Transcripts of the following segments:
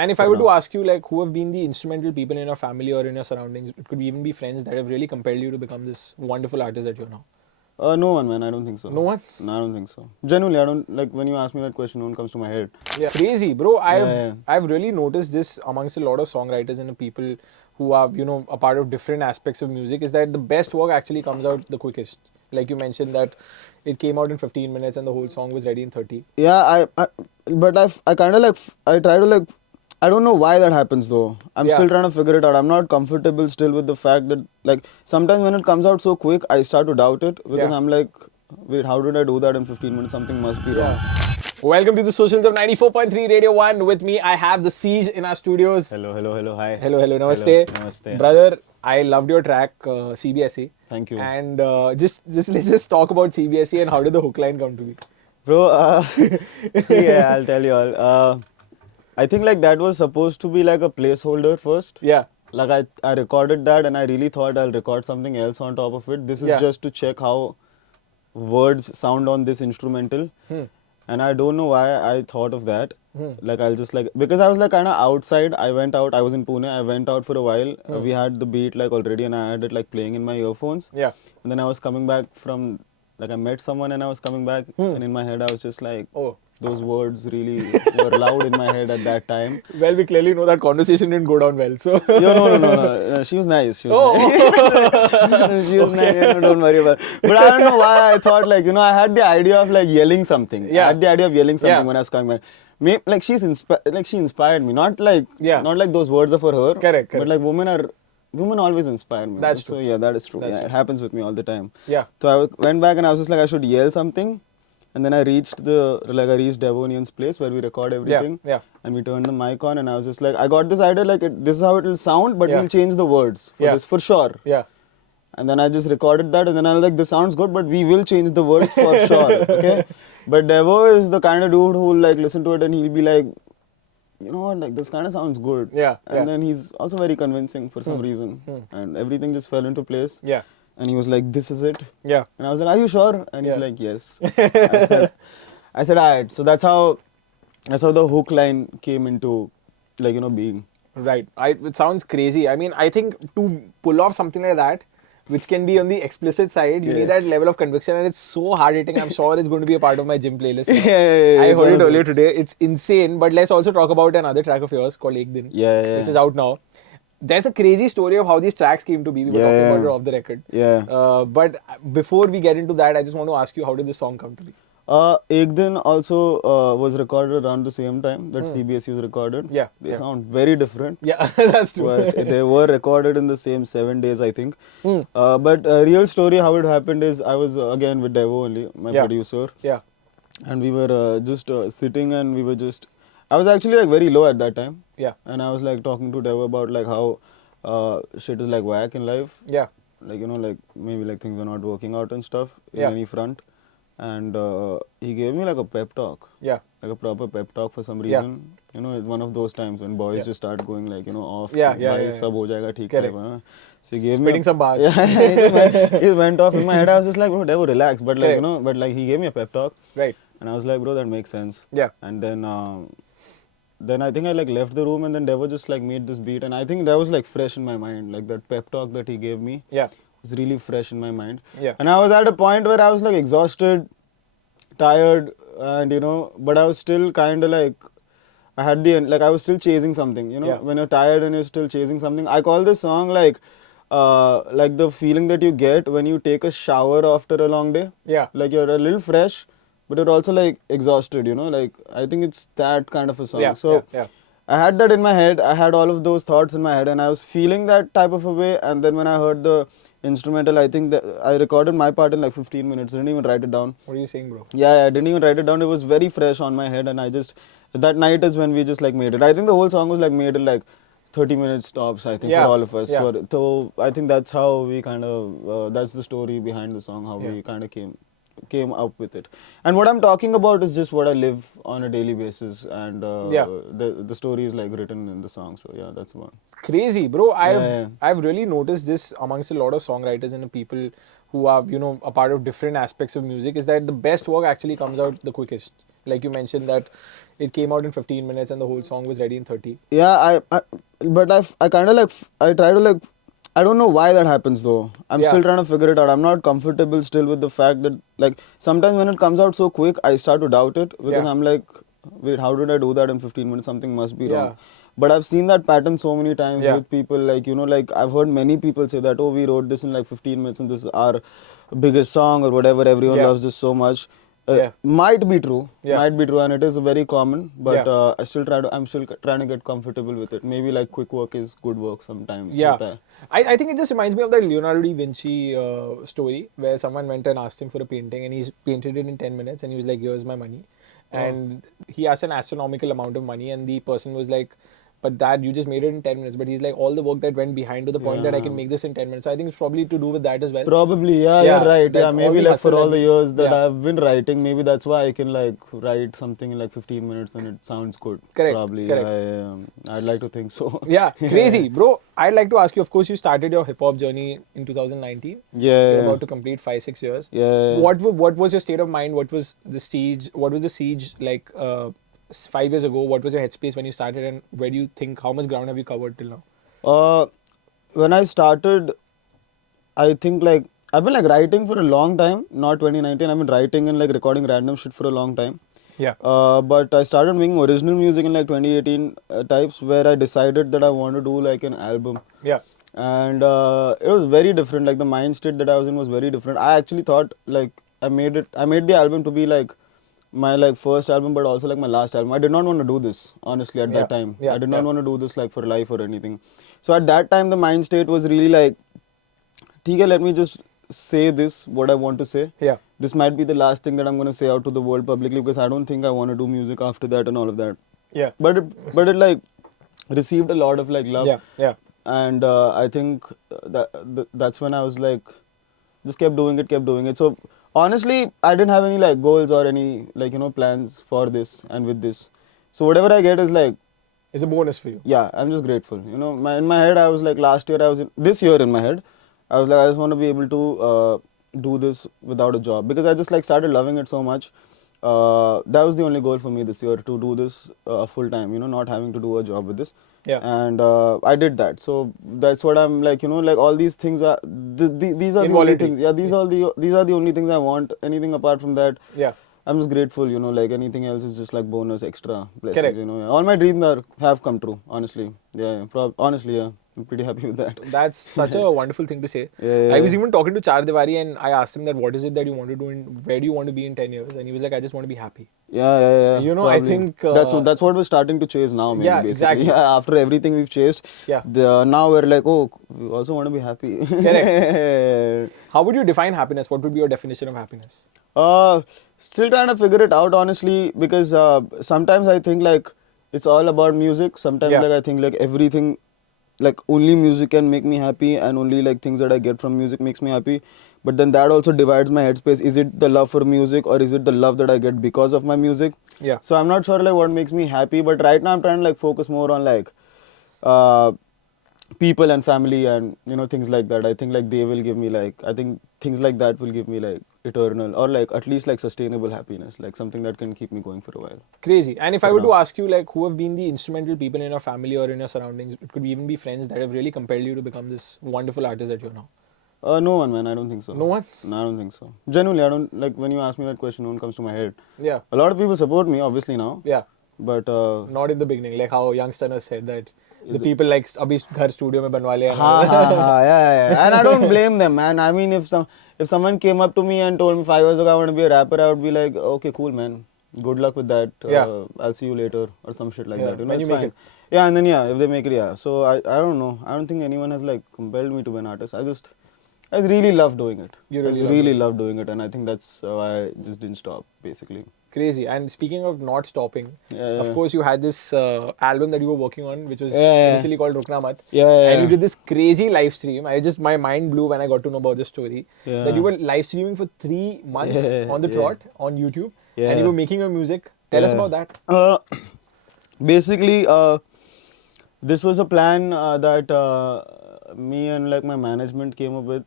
And if I were to ask you, like, who have been the instrumental people in your family or in your surroundings, it could even be friends that have really compelled you to become this wonderful artist that you're now. No one, man. I don't think so. No one? No, I don't think so. Genuinely, I don't like when you ask me that question. No one comes to my head. Yeah, crazy, bro. Yeah. I've really noticed this amongst a lot of songwriters and the people who are a part of different aspects of music is that the best work actually comes out the quickest. Like you mentioned that it came out in 15 minutes and the whole song was ready in 30. Yeah, but I kind of like, I try to like, I don't know why that happens though. I'm Yeah. still trying to figure it out. I'm not comfortable still with the fact that, like, sometimes when it comes out so quick, I start to doubt it because Yeah. I'm like, wait, how did I do that in 15 minutes? Something must be wrong. Welcome to the socials of 94.3 Radio 1. With me, I have the Siege in our studios. Hello, hi. Hello, namaste. Namaste. Brother, I loved your track, CBSC. Thank you. And let's just talk about CBSC and how did the hook line come to be? Bro, yeah, I'll tell you all. I think like that was supposed to be like a placeholder first. Yeah. Like I recorded that and I really thought I'll record something else on top of it. This is just to check how words sound on this instrumental. And I don't know why I thought of that. Like I'll just like, because I was like kind of outside. I went out, I was in Pune, I went out for a while. We had the beat like already and I had it like playing in my earphones. Yeah. And then I was coming back from, like I met someone and I was coming back and in my head I was just like, oh, those words really were loud in my head at that time. Well, we clearly know that conversation didn't go down well. So No. She was nice. She was nice. She was nice. Don't worry about it. But I don't know why I thought like, I had the idea of like yelling something. Yeah. I had the idea of yelling something when I was coming back. Maybe, like she inspired me. Not like those words are for her. Correct. But like women always inspire me. That's so true. Yeah, that is true. That's Yeah, true. it happens with me all the time. Yeah. So I went back and I was just like I should yell something. And then I reached Devonian's place where we record everything. Yeah. And we turned the mic on and I was just like, I got this idea, like this is how it will sound, but we'll change the words for this for sure. Yeah. And then I just recorded that and then I was like, this sounds good, but we will change the words for sure. Okay. But Devo is the kind of dude who will like listen to it and he'll be like, you know what, like this kind of sounds good. Yeah. And then he's also very convincing for some reason. And everything just fell into place. Yeah. And he was like, this is it. Yeah. And I was like, are you sure? And he's like, yes. I said, alright. So that's how the hook line came into like, being. Right. It sounds crazy. I mean, I think to pull off something like that, which can be on the explicit side, you need that level of conviction and it's so hard hitting. I'm sure it's going to be a part of my gym playlist. I heard it earlier today. It's insane. But let's also talk about another track of yours called Ek Din, which is out now. There's a crazy story of how these tracks came to be. We were talking about it off the record. Yeah. But before we get into that, I just want to ask you, how did this song come to be? Ek Din also was recorded around the same time that CBSC was recorded. Yeah. They sound very different. Yeah, that's true. But they were recorded in the same 7 days, I think. But real story, how it happened is I was again with Devo only, my producer. Yeah. And we were just sitting and we were just... I was actually like very low at that time. Yeah. And I was like talking to Devo about like how shit is like whack in life. Yeah. Like, like maybe like things are not working out and stuff in any front. And he gave me like a pep talk. Yeah. Like a proper pep talk for some reason. It's one of those times when boys just start going like, off. Sab ho jayega, theek hai. So he gave Spitting me... some bars. He went off in my head. I was just like, bro, Devo, relax. But like, but like he gave me a pep talk. Right. And I was like, bro, that makes sense. Yeah. And then I think I like left the room and then Devo just like made this beat. And I think that was like fresh in my mind. Like that pep talk that he gave me. Yeah. Was really fresh in my mind. Yeah. And I was at a point where I was like exhausted, tired, and but I was still kind of like, I had I was still chasing something, when you're tired and you're still chasing something. I call this song like the feeling that you get when you take a shower after a long day. Yeah. Like you're a little fresh, but you're also like exhausted, like I think it's that kind of a song. Yeah. I had that in my head. I had all of those thoughts in my head and I was feeling that type of a way. And then when I heard the instrumental, I think that I recorded my part in like 15 minutes. Didn't even write it down. What are you saying, bro? Yeah, I didn't even write it down. It was very fresh on my head and I just, that night is when we just like made it. I think the whole song was like made in like 30 minutes tops, I think, for all of us. Yeah. So I think that's how we kind of, that's the story behind the song, how we kind of came up with it. And what I'm talking about is just what I live on a daily basis, and the story is like written in the song. So yeah, that's one. Crazy, bro. I've really noticed this amongst a lot of songwriters and the people who are a part of different aspects of music is that the best work actually comes out the quickest. Like you mentioned that it came out in 15 minutes and the whole song was ready in 30. Yeah, but I kind of like, I try to like, I don't know why that happens though. I'm still trying to figure it out. I'm not comfortable still with the fact that like sometimes when it comes out so quick, I start to doubt it because I'm like, wait, how did I do that in 15 minutes? Something must be wrong. But I've seen that pattern so many times with people, like, you know, like I've heard many people say that, oh, we wrote this in like 15 minutes and this is our biggest song or whatever. Everyone loves this so much. Might be true, and it is very common. But I'm still trying to get comfortable with it. Maybe like quick work is good work sometimes. Yeah, I think it just reminds me of that Leonardo da Vinci story where someone went and asked him for a painting and he painted it in 10 minutes and he was like, here's my money. And he asked an astronomical amount of money and the person was like, but Dad, you just made it in 10 minutes. But he's like, all the work that went behind to the point that I can make this in 10 minutes. So I think it's probably to do with that as well. Probably, you're right. Yeah, maybe like for all the years that Yeah. I've been writing, maybe that's why I can like write something in like 15 minutes and it sounds good. Correct. Probably, I'd like to think so. Yeah, crazy. Bro, I'd like to ask you, of course, you started your hip-hop journey in 2019. Yeah. You're about to complete 5-6 years. Yeah. What was your state of mind? What was the siege like 5 years ago? What was your headspace when you started and where do you think, how much ground have you covered till now? When I started, I think like I've been like writing for a long time, not 2019. I've been writing and like recording random shit for a long time. Yeah. But I started making original music in like 2018 types where I decided that I want to do like an album. Yeah. And it was very different. Like the mind state that I was in was very different. I actually thought like I made the album to be like my like first album, but also like my last album. I did not want to do this honestly at that time. I did not want to do this like for life or anything. So at that time the mind state was really like, okay, let me just say this what I want to say. Yeah. This might be the last thing that I'm going to say out to the world publicly because I don't think I want to do music after that and all of that. Yeah. But it like received a lot of like love. Yeah. And I think that's when I was like, just kept doing it. So honestly, I didn't have any like goals or any like, you know, plans for this and with this. So whatever I get is like, it's a bonus for you. Yeah, I'm just grateful. You know, in my head, I was like this year in my head, I was like, I just want to be able to do this without a job because I just like started loving it so much. That was the only goal for me this year, to do this full time, you know, not having to do a job with this. Yeah. And I did that. So that's what I'm like, you know, like all these things are, these are the only things. Yeah, these are the only things I want. Anything apart from that, yeah, I'm just grateful, you know, like anything else is just like bonus, extra blessings, correct, you know. All my dreams have come true, honestly. Honestly, yeah. I'm pretty happy with that. That's such a wonderful thing to say. Yeah. I was even talking to Char Diwari and I asked him that what is it that you want to do and where do you want to be in 10 years? And he was like, I just want to be happy. Yeah. You know, probably. I think... that's what we're starting to chase now, maybe, yeah, basically. exactly. Yeah, after everything we've chased, now we're like, oh, we also want to be happy. Correct. How would you define happiness? What would be your definition of happiness? Still trying to figure it out, honestly, because sometimes I think like it's all about music. Sometimes like I think like everything, like only music can make me happy and only like things that I get from music makes me happy. But then that also divides my headspace. Is it the love for music or is it the love that I get because of my music? Yeah. So I'm not sure like what makes me happy, but right now I'm trying to like focus more on like people and family and, you know, things like that. I think like they will give me like, I think things like that will give me like eternal or like at least like sustainable happiness, like something that can keep me going for a while. Crazy. And if I were to ask you like who have been the instrumental people in your family or in your surroundings, it could even be friends that have really compelled you to become this wonderful artist that you're now. No one, man. I don't think so. No one? No, I don't think so. Genuinely, I don't, like when you ask me that question, no one comes to my head. Yeah. A lot of people support me, obviously now. Yeah. But not in the beginning, like how Youngsters said that the people like abhi ghar studio mein banwa liya. Yeah. And I don't blame them, man. I mean, if someone came up to me and told me 5 years ago I want to be a rapper, I would be like, okay, cool, man. Good luck with that. I'll see you later or some shit like that. You know, when it's you fine. make it. Yeah, and then if they make it, So I don't know. I don't think anyone has like compelled me to be an artist. I really love doing it. You really love doing it, and I think that's why I just didn't stop, basically. Crazy. And speaking of not stopping, of course you had this album that you were working on, which was initially called Rukna Mat. And you did this crazy live stream. My mind blew when I got to know about this story. That you were live streaming for 3 months on the trot on YouTube, and you were making your music. Tell us about that. Basically, this was a plan that me and like my management came up with.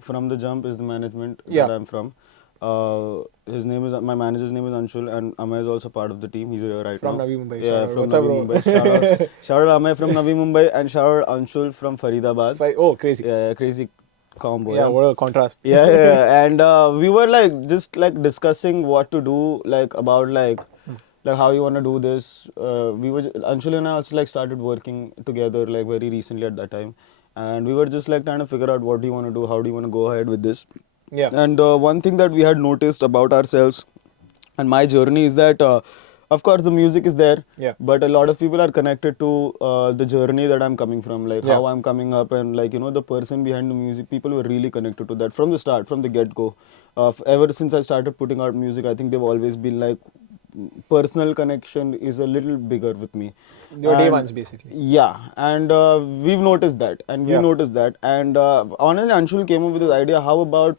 From the Jump is the management that I'm from. His name is my manager's name is Anshul, and Amay is also part of the team. He's here right From now. Navi Mumbai. Yeah, Shout out. from What's up, Navi bro? Mumbai. Shout out Amay from Navi Mumbai, and shout out Anshul from Faridabad. Oh, crazy. Yeah, crazy combo. Yeah, what a contrast. Yeah. And we were like just like discussing what to do, like about like how you want to do this. Anshul and I also like started working together like very recently at that time, and we were just like trying to figure out what do you want to do, how do you want to go ahead with this. Yeah. And one thing that we had noticed about ourselves and my journey is that of course the music is there, Yeah. but a lot of people are connected to the journey that I'm coming from, like Yeah. how I'm coming up, and like the person behind the music. People were really connected to that from the start, from the get-go. Ever since I started putting out music, I think they've always been like personal connection is a little bigger with me. Your day And ones, basically. yeah, and we've noticed that, and we Yeah. noticed that, and honestly, Anshul came up with this idea. How about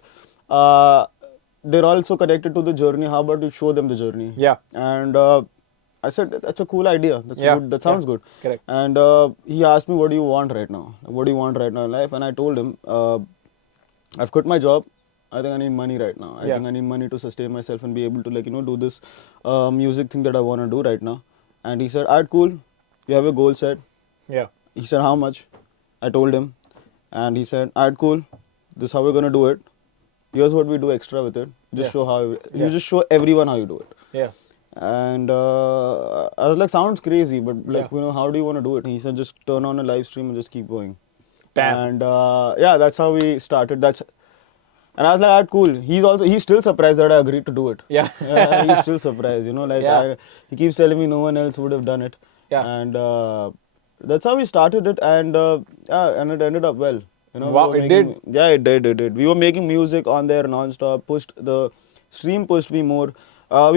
they're also connected to the journey? How about you show them the journey? Yeah. And I said that's a cool idea. That's Yeah. good. That sounds good. Correct. And he asked me, "What do you want right now? What do you want right now in life?" And I told him, "I've quit my job. I think I need money right now. I Yeah. think I need money to sustain myself and be able to like do this music thing that I want to do right now." And he said, "Alright, cool. You have a goal set." Yeah. He said, "How much?" I told him, and he said, "Alright, cool. This is how we're gonna do it. Here's what we do extra with it. Just Yeah. show how you Yeah. just show everyone how you do it." Yeah. And I was like, "Sounds crazy, but like Yeah. how do you want to do it?" He said, "Just turn on a live stream and just keep going." Damn. And yeah, that's how we started. And I was like, "Alright, cool." He's still surprised that I agreed to do it. Yeah. He's still surprised, like Yeah. he keeps telling me no one else would have done it. Yeah. And that's how we started it, and yeah, and it ended up well. Wow, it did. Yeah, it did. We were making music on there non-stop. The stream pushed me more.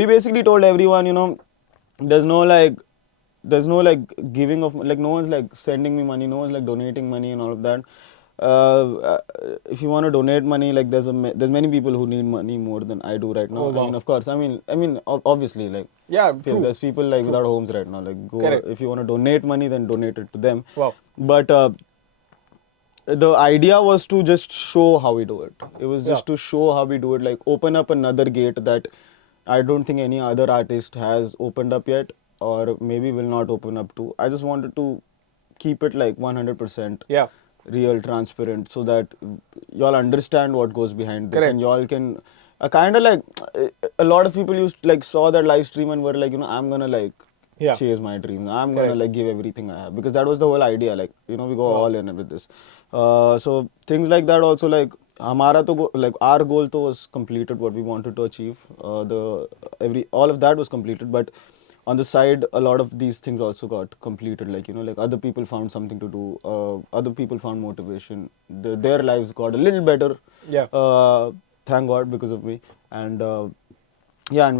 We basically told everyone, there's no like giving of, like no one's like sending me money, no one's like donating money and all of that. If you want to donate money, like there's many people who need money more than I do right now. Oh, wow. I mean, of course, obviously, like Yeah, true. there's people like without homes right now. Like Correct. if you want to donate money, then donate it to them. Wow. But the idea was to just show how we do it. It was just to show how we do it, like open up another gate that I don't think any other artist has opened up yet, or maybe will not open up to. I just wanted to keep it like 100% Yeah. real, transparent, so that y'all understand what goes behind this. Correct. And y'all can kind of like a lot of people saw that live stream and were like, I'm gonna like Yeah. chase my dreams. I'm Correct. gonna like give everything I have, because that was the whole idea. Like we go all in with this. So things like that also, like our goal to was completed, what we wanted to achieve. All of that was completed, but on the side, a lot of these things also got completed. Like like other people found something to do. Other people found motivation. Their lives got a little better. Yeah. Thank God, because of me. And yeah, and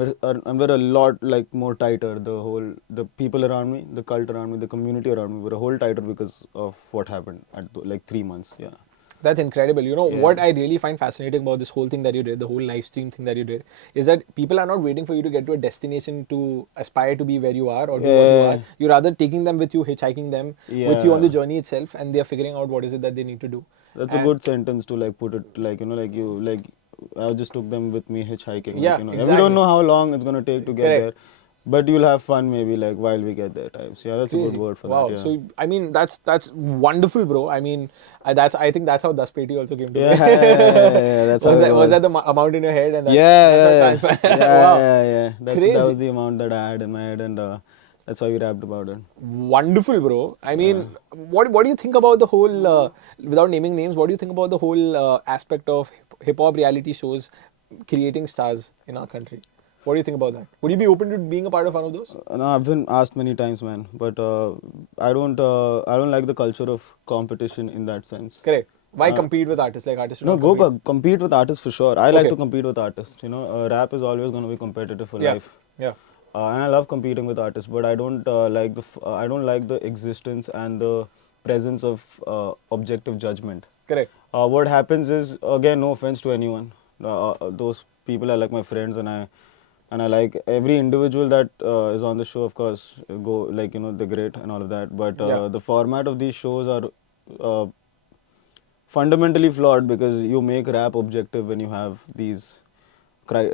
we're a lot like more tighter. The people around me, the cult around me, the community around me were a whole tighter because of what happened at like 3 months. Yeah. That's incredible. What I really find fascinating about this whole thing that you did, the whole live stream thing that you did, is that people are not waiting for you to get to a destination to aspire to be where you are or do what you are. You're rather taking them with you, hitchhiking them with you on the journey itself, and they're figuring out what is it that they need to do. That's a good sentence to like put it, like I just took them with me hitchhiking. Yeah, And we exactly. don't know how long it's gonna take to get Correct. there, but you'll have fun maybe like while we get there times. Yeah, that's a Crazy. good word for Wow. that. Yeah. So I mean, that's wonderful, bro. I mean, I think that's how Daspeti also came to. Yeah, that's how it was that the amount in your head and that's yeah. how it transpired? Wow. That Crazy. was the amount that I had in my head, and that's why we rapped about it. Wonderful, bro. I mean, what do you think about the whole, without naming names, what do you think about the whole aspect of hip hop reality shows creating stars in our country? What do you think about that? Would you be open to being a part of one of those? No, I've been asked many times, man, but I don't like the culture of competition in that sense. Correct. Why compete with artists? Like artists should No, not go compete. compete with artists for sure. I like Okay. to compete with artists. Rap is always going to be competitive for Yeah. life. Yeah. And I love competing with artists, but I don't like the existence and the presence of objective judgment. Correct. What happens is, again, no offense to anyone, those people are like my friends, and I like every individual that is on the show. Of course, go like they're great and all of that. But the format of these shows are fundamentally flawed, because you make rap objective when you have these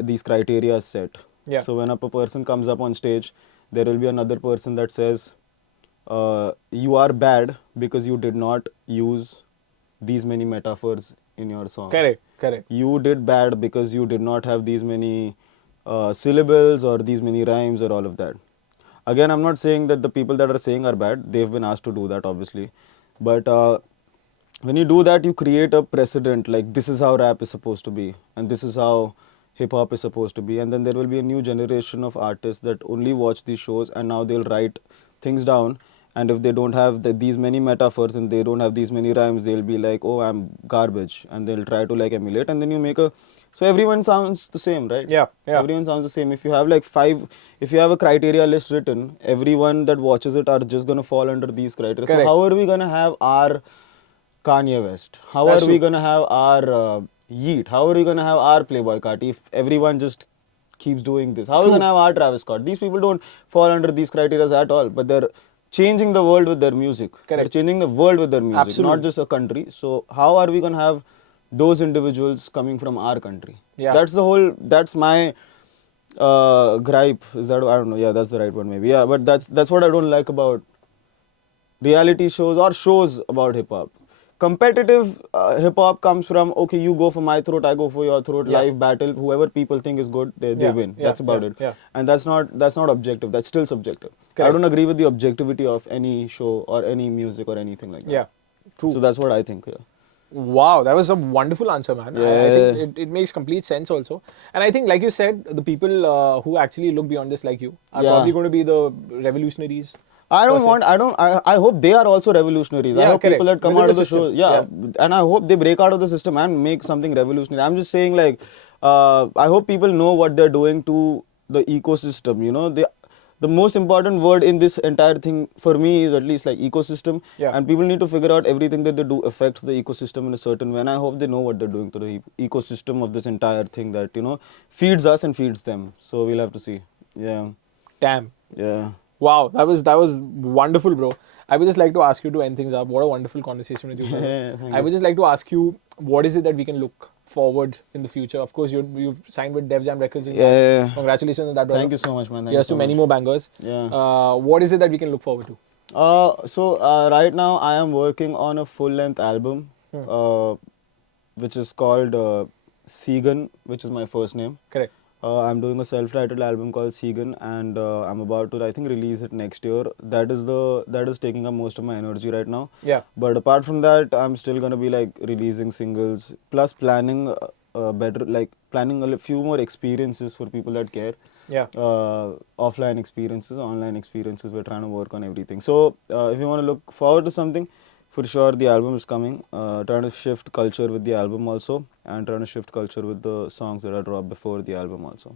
these criteria set. Yeah. So when a person comes up on stage, there will be another person that says, you are bad because you did not use these many metaphors in your song. Correct. You did bad because you did not have these many syllables or these many rhymes or all of that. Again, I'm not saying that the people that are saying are bad. They've been asked to do that, obviously. But when you do that, you create a precedent, like this is how rap is supposed to be and this is how hip-hop is supposed to be. And then there will be a new generation of artists that only watch these shows, and now they'll write things down. And if they don't have these many metaphors and they don't have these many rhymes, they'll be like, oh, I'm garbage. And they'll try to like emulate. And then you make so everyone sounds the same, right? Yeah. Everyone sounds the same. If you have like if you have a criteria list written, everyone that watches it are just going to fall under these criteria. Correct. So how are we going to have our Kanye West? How That's are we true. going to have our Yeet? How are we going to have our Playboy Carti if everyone just keeps doing this? How are we going to have our Travis Scott? These people don't fall under these criteria at all, but they're changing the world with their music. Correct. They're changing the world with their music, Absolutely. not just a country. So how are we going to have those individuals coming from our country? Yeah. That's my gripe. Is that, I don't know. Yeah, that's the right one maybe. Yeah, but that's what I don't like about reality shows or shows about hip hop. Competitive hip hop comes from, okay, you go for my throat, I go for your throat, Yeah. live battle, whoever people think is good, they win. Yeah. That's about it. Yeah. And that's not objective, that's still subjective. Correct. I don't agree with the objectivity of any show or any music or anything like that. Yeah. True. So that's what I think. Yeah. Wow, that was a wonderful answer, man. I Yeah. think it makes complete sense also. And I think, like you said, the people who actually look beyond this like you are Yeah. probably going to be the revolutionaries. I hope they are also revolutionaries. I Yeah, hope correct. people that come Within out of the the show, system. and I hope they break out of the system and make something revolutionary. I'm just saying, like, I hope people know what they're doing to the ecosystem. You know, the most important word in this entire thing for me is at least like ecosystem. Yeah. And people need to figure out everything that they do affects the ecosystem in a certain way. And I hope they know what they're doing to the ecosystem of this entire thing that, you know, feeds us and feeds them. So we'll have to see. Yeah. Damn. Yeah. Wow, that was wonderful, bro. I would just like to ask you to end things up. What a wonderful conversation with you, brother. Yeah, thank I would just like to ask you, what is it that we can look forward in the future? Of course, you've signed with Def Jam Records. Yeah. Congratulations on that, brother. Thank you so much, man. Thank Here's you so to many much. more bangers. Yeah. What is it that we can look forward to? So right now I am working on a full-length album, which is called Segan, which is my first name. Correct. I'm doing a self-titled album called Segan, and I'm about to, I think, release it next year. That is taking up most of my energy right now. Yeah. But apart from that, I'm still gonna be like releasing singles, plus planning planning a few more experiences for people that care. Yeah. Offline experiences, online experiences. We're trying to work on everything. So if you want to look forward to something, for sure the album is coming. Trying to shift culture with the album also, and trying to shift culture with the songs that are dropped before the album also.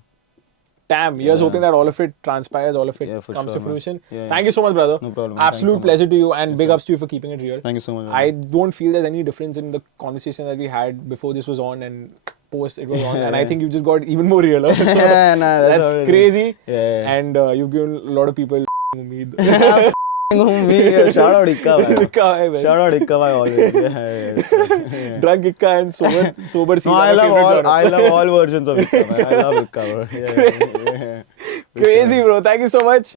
Damn, here's hoping that all of it transpires, all of it Yeah, for comes sure, to man. fruition. Yeah. Thank you so much, brother. No problem, man. Thanks Absolute so much. pleasure to you, and Yes, big sir. ups to you for keeping it real. Thank you so much. I don't feel there's any difference in the conversation that we had before this was on and post it was on, and I think you just got even more realer. So Yeah, nah, that's how it that's is. crazy. Yeah. And you've given a lot of people umeed. Me, shout out Ikka, man. Ikka hai, man. Shout out Ikka, bhai, always. Yeah. Drug Ikka and sober No, Sina, I my favorite genre. love all versions of Ikka, man. I love Ikka, bro. Yeah. For Crazy, sure. bro. Thank you so much.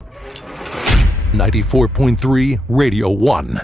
94.3 Radio 1.